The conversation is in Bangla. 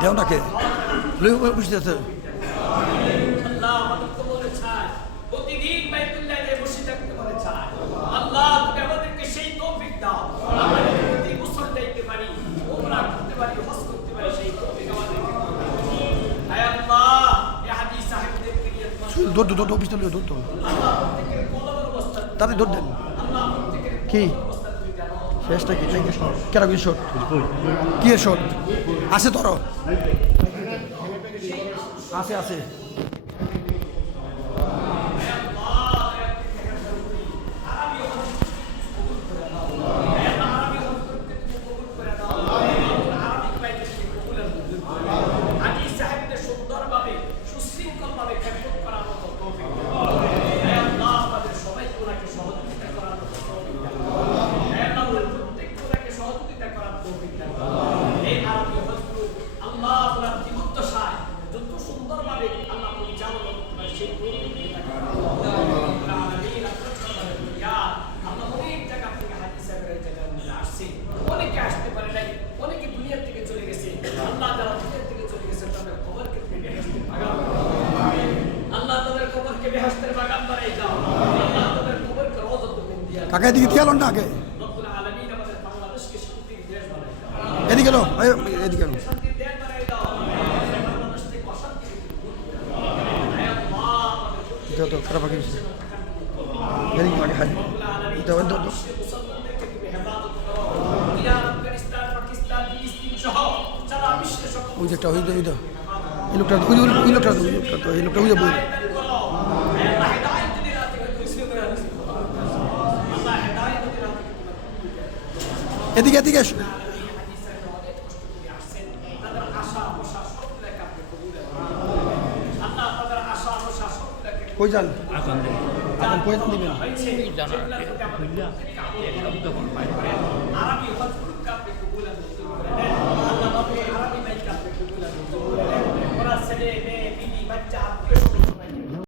দেওনাকে বুঝতে আছে আল্লাহ আমাদেরকে বলে চায় প্রতিদিন বাইতুল্লাহ যে বসে থাকতে বলে চায় আল্লাহ তুমি আমাদেরকে সেই তৌফিক দাও আমরা প্রতি বছর যাইতে পারি ওমরা করতে পারি হজ করতে পারি সেই তৌফিক আমাদেরকে দাও হে আল্লাহ এই হাদিস সাহেবদেরকে নিয়ে তোমার দৌড় অফিস চলে দৌড় আল্লাহ প্রত্যেকের কলমের অবস্থা তাতে দৌড় দেন আল্লাহ প্রত্যেকের কি অবস্থা তুমি জানো শেষটা কি কেন কি শোট কি এর শোট আছে তোর আছে আছে কাকা এদিকে দিয়ে না আগে এদিকে এলো এদিকে এলো তো খারাপ আগে এদিকে আগে হাই ওই যে একটা ওই তো এই লোকটা ওই লোকটা তো এই লোকটা ওই যে বই এদিকে এদিকে এসো কই যান এখন কই দিবেন